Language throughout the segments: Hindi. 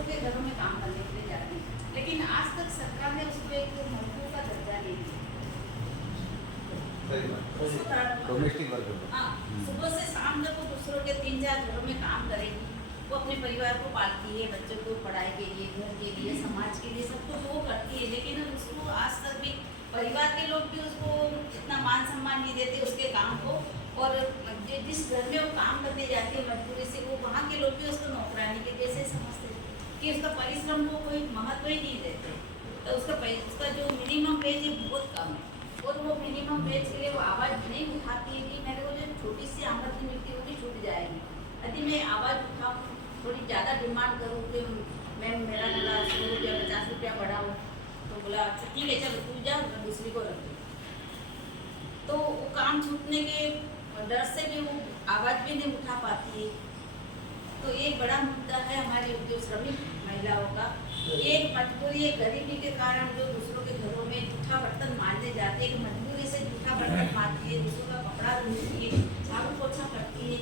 दूसरों के घरों में काम करने के लिए जाती है, लेकिन आज तक सरकार ने उसको एक मजदूर का दर्जा नहीं दिया। Domestic worker. हाँ, सुबह से शाम तक वो दूसरों के 3-4 घरों में काम करेगी, वो अपने परिवार को पालती है, बच्चों को पढ़ाई के लिए, घर के लिए, समाज के लिए सब कुछ वो करती है, लेकिन उसको आज तक भी परिवार के लोग भी उसको इतना मान सम्मान नहीं देते उसके काम को। और जिस घर में वो काम करने जाती है मजबूरी से, वो वहाँ के लोग भी उसको नौकरानी के जैसे समझते हैं कि उसका परिश्रम को कोई महत्व ही नहीं देते। तो उसका जो मिनिमम वेज है बहुत कम है, और वो मिनिमम वेज के लिए वो आवाज़ नहीं उठाती है कि मेरे को जो छोटी सी आमदनी मिलती है वो भी छूट जाएगी। यदि मैं आवाज़ उठाऊँ, थोड़ी ज़्यादा डिमांड करूँ कि मैम मेरा 100 रुपया 50 रुपया बढ़ाओ, तो बोला अच्छा ठीक है चलो तू जा, मैं दूसरी को रख दूँ। तो वो काम छूटने के डर से भी वो आवाज़ भी नहीं उठा पाती है। तो एक बड़ा मुद्दा है हमारे जो श्रमिक महिलाओं का, एक मजबूरी है, गरीबी के कारण जो दूसरों के घरों में जूठा बर्तन मारने जाते हैं, मजबूरी से जूठा बर्तन मारती है, दूसरों का कपड़ा धुलती है, झाड़ू पोछा करती है।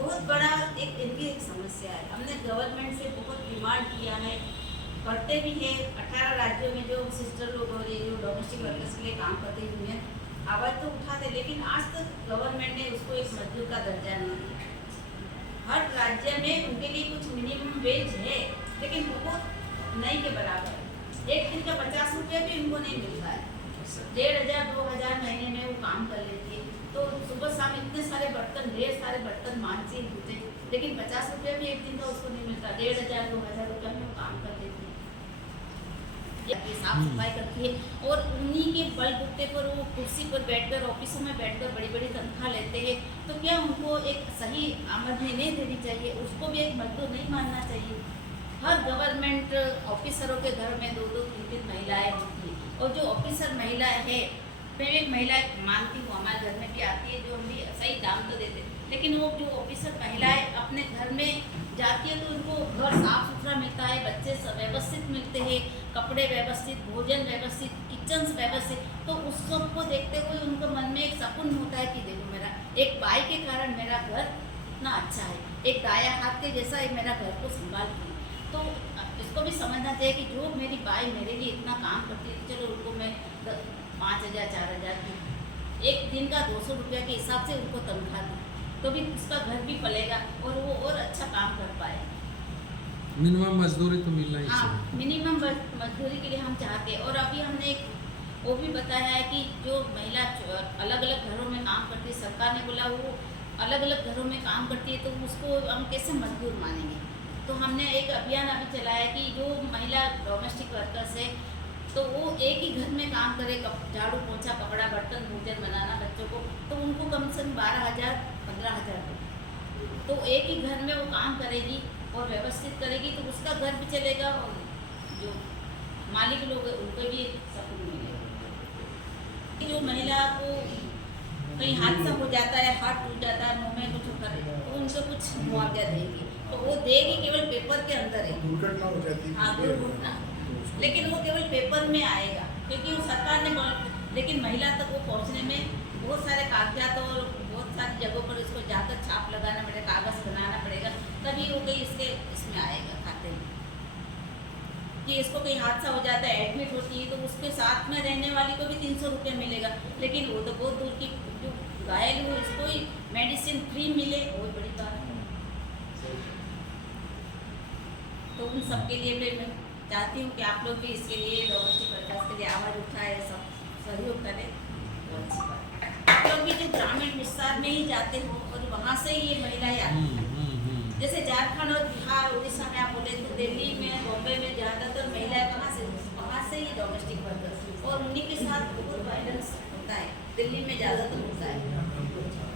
बहुत बड़ा इनकी एक समस्या है। हमने गवर्नमेंट से बहुत डिमांड किया है, करते भी है। 18 राज्यों में जो सिस्टर लोग और ये जो डोमेस्टिक वर्कर्स के लिए काम करते हैं यूनियन, आवाज़ तो उठाते, लेकिन आज तक गवर्नमेंट ने उसको एक मजदूर का दर्जा नहीं दिया। हर राज्य में उनके लिए कुछ मिनिमम वेज है, लेकिन बहुत नहीं के बराबर। एक दिन का 50 रुपया भी उनको नहीं मिलता है। 1500-2000 महीने में वो काम कर लेती है, तो सुबह शाम इतने सारे बर्तन, ढेर सारे बर्तन मानसी धोते, लेकिन 50 रुपया भी एक दिन का उसको नहीं मिलता। 1500-2000 रुपया में वो काम कर लेती है, साफ सफाई करती है, और उन्हीं के बलबूते पर वो कुर्सी पर बैठकर, ऑफिसों में बैठकर बड़ी बड़ी तनख्वाह लेते हैं। तो क्या उनको एक सही आमदनी नहीं देनी चाहिए? उसको भी एक मजदूर नहीं मानना चाहिए? हर गवर्नमेंट ऑफिसरों के घर में 2-2, 3-3 महिलाएं होती है, और जो ऑफिसर महिला है, मैं एक महिला मानती हूँ, हमारे घर में भी आती है, जो हम भी सही दाम तो देते, लेकिन वो जो ऑफिसर महिलाएं अपने घर में जाती है तो उनको घर साफ सुथरा मिलता है, बच्चे व्यवस्थित मिलते हैं, कपड़े व्यवस्थित, भोजन व्यवस्थित, किचन व्यवस्थित, तो उस सबको देखते हुए उनको मन में एक सुकून होता है कि देखो मेरा एक बाई के कारण मेरा घर इतना अच्छा है, एक दाया हाथ के जैसा एक मेरा घर को संभालती है। तो इसको भी समझना चाहिए कि जो मेरी बाई मेरे लिए इतना काम करती है, चलो उनको मैं 5000, 4000 की एक दिन का 200 रुपया के हिसाब से उनको तनख्वाह दी, तो भी उसका घर भी पलेगा और वो और अच्छा काम कर पाए। मिनिमम मजदूरी तो मिलना ही चाहिए। हाँ, मिनिमम मजदूरी के लिए हम चाहते हैं। और अभी हमने एक वो भी बताया है कि जो महिला अलग अलग घरों में काम करती है, सरकार ने बोला वो अलग अलग घरों में काम करती है, तो उसको हम कैसे मजदूर मानेंगे? तो हमने एक अभियान अभी चलाया कि जो महिला डोमेस्टिक वर्कर्स है, तो वो एक ही घर में काम करे, झाड़ू पोछा, कपड़ा बर्तन, भोजन बनाना बच्चों को, तो उनको कम से कम 12,000-15,000 तो एक ही घर में वो काम करेगी और व्यवस्थित करेगी, तो उसका घर भी चलेगा और जो मालिक लोग हैं उनको भी सुकून मिलेगा। जो महिला को कहीं हादसा हो जाता है, हाथ टूट जाता है, मुँह में कुछ कर, तो उनको कुछ मुआवजा देगी, तो वो देगी केवल पेपर के अंदर है। दुर्घटना हो जाती है। हाँ, दुर्घटना, लेकिन वो केवल पेपर में आएगा, क्योंकि वो सरकार ने लेकिन महिला तक वो पहुंचने में बहुत सारे कागजात और बहुत सारी जगहों पर इसको जाकर छाप लगाना पड़ेगा, कागज़ बनाना पड़ेगा, तभी वो कहीं इसमें आएगा खाते में। कि इसको कहीं हादसा हो जाता है, एडमिट होती है, तो उसके साथ में रहने वाली को भी 300 रुपये मिलेगा, लेकिन वो तो बहुत दूर की जो घायल हो इसको ही मेडिसिन फ्री मिले, वो बड़ी बात है। तो उन सबके लिए मैं चाहती हूँ कि आप लोग भी इसके लिए डोमेस्टिक वर्कर्स के लिए आवाज़ उठाए, सब सहयोग करें, तो अच्छी बात। क्योंकि जो ग्रामीण विस्तार में ही जाते हो और वहाँ से ही ये महिलाएं आती हैं, जैसे झारखंड और बिहार, उड़ीसा में आप बोले तो दिल्ली में, बॉम्बे में ज़्यादातर महिलाएं कहाँ से ही डोमेस्टिक वर्कर्स, और उन्हीं के साथ बहुत वायलेंस होता है, दिल्ली में ज़्यादातर होता है।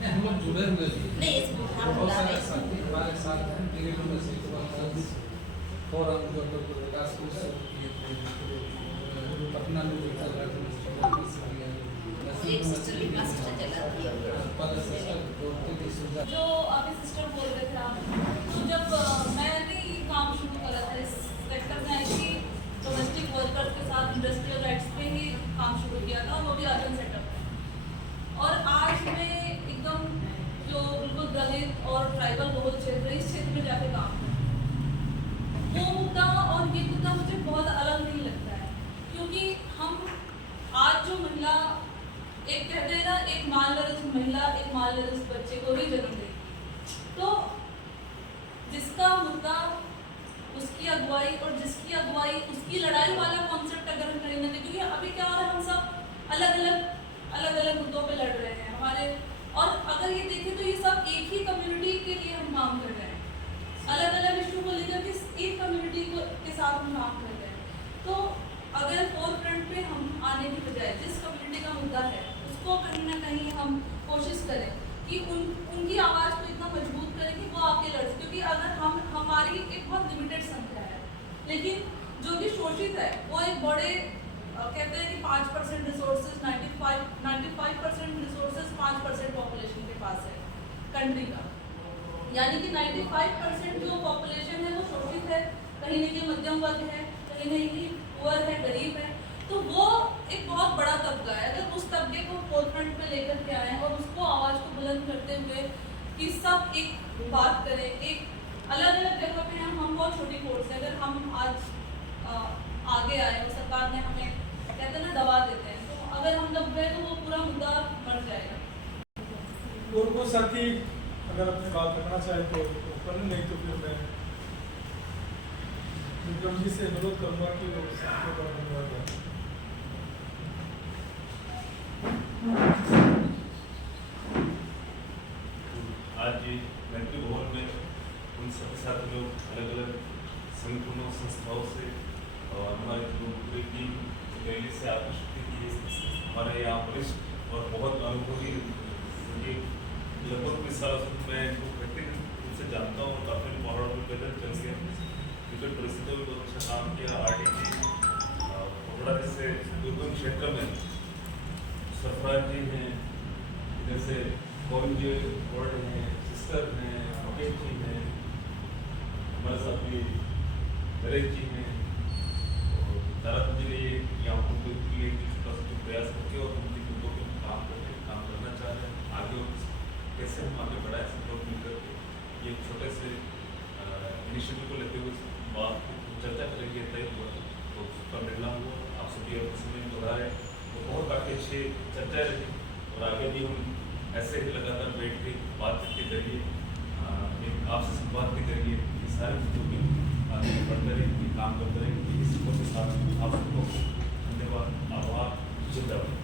हम लोग जुड़े हुए नहीं, इस बहुत सारे साथी हमारे साथ हैं, और हम जो विकास पटना में जो अभी सिस्टर बोल रहे थे आप, तो जब मैं भी काम शुरू करा था इस सेक्टर में आई थी, डोमेस्टिक वर्कर्स के साथ इंडस्ट्रियल राइट्स पे ही काम शुरू किया था, वो भी अर्बन सेटअप में। और आज मैं एकदम जो बिल्कुल दलित और ट्राइबल बहुल क्षेत्र, इस क्षेत्र में जाके काम वो मुद्दा बहुत अलग नहीं लगता है, क्योंकि हम आज जो महिला एक कहते हैं ना, एक मालनरस महिला एक मालनरस बच्चे को ही जन्म देगी, तो जिसका मुद्दा उसकी अगुवाई और जिसकी अगुवाई उसकी लड़ाई वाला कॉन्सेप्ट अगर हम करेंगे, क्योंकि अभी क्या हो रहा है, हम सब अलग अलग मुद्दों पे लड़ रहे हैं हमारे, और अगर ये देखें तो ये सब एक ही कम्युनिटी के लिए हम काम कर रहे हैं, अलग अलग इशू को लेकर के एक कम्युनिटी को के साथ हम काम कर रहे हैं। तो अगर फोर फ्रंट पे हम आने की बजाय जिस कम्युनिटी का मुद्दा है उसको कहीं ना कहीं हम कोशिश करें कि उनकी आवाज़ को इतना मजबूत करें कि वो आके लड़, क्योंकि अगर हमारी एक बहुत लिमिटेड संख्या है, लेकिन जो कि शोषित है वो एक बड़े कहते हैं कि 5% रिसोर्सेज 95% रिसोर्सेज 5% पॉपुलेशन के पास है कंट्री का, यानी कि 95% जो पॉपुलेशन है वो शोषित है, कहीं ना कहीं मध्यम वर्ग है, कहीं ना कहीं पुअर है, गरीब है, तो वो एक बहुत बड़ा तबका है। अगर उस तबके को फोरफ्रंट में लेकर के आए और उसको आवाज़ को बुलंद करते हुए कि सब एक बात करें, एक अलग अलग जगह पे हम बहुत छोटी फोर्स है, अगर हम आज आगे आए और सरकार ने हमें कहते हैं ना दबा देते हैं, तो अगर हम दब गए तो वो पूरा मुद्दा मर जाएगा। और वो साथी अगर अपनी बात रखना चाहे तो करें, नहीं तो फिर मैं विक्रम जी से अनुरोध करूँगा कि वो साथियों का धन्यवाद करें। आज मैत्री भवन में उन सभी साथी लोग अलग अलग संगठनों संस्थाओं से और हमारी जो पूरी टीम दिल्ली से आकर्षित की है, हमारे यहाँ वरिष्ठ और बहुत अनुभवी लगभग 20 सालों से मैं इनको व्यक्तिगत रूप से जानता हूँ, काफ़ी पहाड़ों में पैदल चल के विकट परिस्थितियों में बहुत अच्छा काम किया। RDG पकड़ा जैसे दुर्गम क्षेत्र में सरफराज जी हैं, इधर से कौन जी वर्ड हैं, सिस्टर हैं, मुकेश जी हैं, हमारे साथ भी नरेश जी हैं, और दारापुर जी ने ये यहाँ उनको लिए छोटा सा जो प्रयास करके और उनकी मुद्दों पर काम करना चाह रहे हैं, आगे कैसे हम आगे बढ़ाए सब लोग मिलकर के ये छोटे से इनिशिएटिव को लेते हुए बात चर्चा करेंगे तय हुआ तो उसका निर्णय हुआ। आप सभी और समय दोहरा रहे तो बहुत काफ़ी अच्छी चर्चा रही, और आगे भी हम ऐसे ही लगातार बैठ के बातचीत के जरिए एक आपसे संवाद के जरिए ये सारे मुद्दों पर आगे बढ़ते रहेंगे, काम करते रहेंगे। इसी के साथ आप सबको धन्यवाद, आभार, जिंदाबाद।